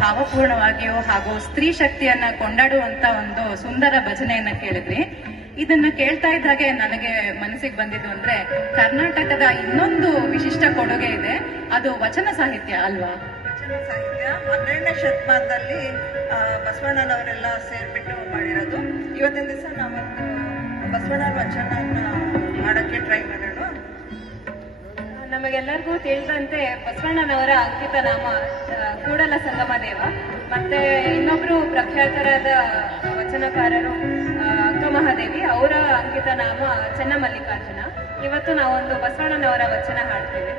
ಭಾವಪೂರ್ಣವಾಗಿಯೂ ಹಾಗೂ ಸ್ತ್ರೀ ಶಕ್ತಿಯನ್ನ ಕೊಂಡಾಡುವಂತ ಒಂದು ಸುಂದರ ಭಜನೆಯನ್ನ ಕೇಳಿದ್ವಿ. ಇದನ್ನ ಕೇಳ್ತಾ ಇದ್ದ ಹಾಗೆ ನನಗೆ ಮನಸ್ಸಿಗೆ ಬಂದಿದ್ದು ಅಂದ್ರೆ ಕರ್ನಾಟಕದ ಇನ್ನೊಂದು ವಿಶಿಷ್ಟ ಕೊಡುಗೆ ಇದೆ, ಅದು ವಚನ ಸಾಹಿತ್ಯ ಅಲ್ವಾ? ವಚನ ಸಾಹಿತ್ಯ 12ನೇ ಶತಮಾನದಲ್ಲಿ ಬಸವಣ್ಣನವರೆಲ್ಲ ಸೇರ್ಬಿಟ್ಟು ಮಾಡಿರೋದು. ಇವತ್ತಿನ ದಿವಸ ನಾವೊಂದು ಬಸವಣ್ಣನ ವಚನ ಮಾಡಕ್ಕೆ ಟ್ರೈ ಮಾಡೋಣ. ನಮಗೆಲ್ಲರಿಗೂ ತಿಳಿದಂತೆ ಬಸವಣ್ಣನವರ ಅಂಕಿತ ನಾಮ ಕೂಡಲ ಸಂಗಮ ದೇವ, ಮತ್ತೆ ಇನ್ನೊಬ್ರು ಪ್ರಖ್ಯಾತರಾದ ವಚನಕಾರರು ಅಕ್ಕಮಹಾದೇವಿ, ಅವರ ಅಂಕಿತ ನಾಮ ಚೆನ್ನಮಲ್ಲಿಕಾರ್ಜುನ. ಇವತ್ತು ನಾವೊಂದು ಬಸವಣ್ಣನವರ ವಚನ ಹಾಡ್ತೇವೆ.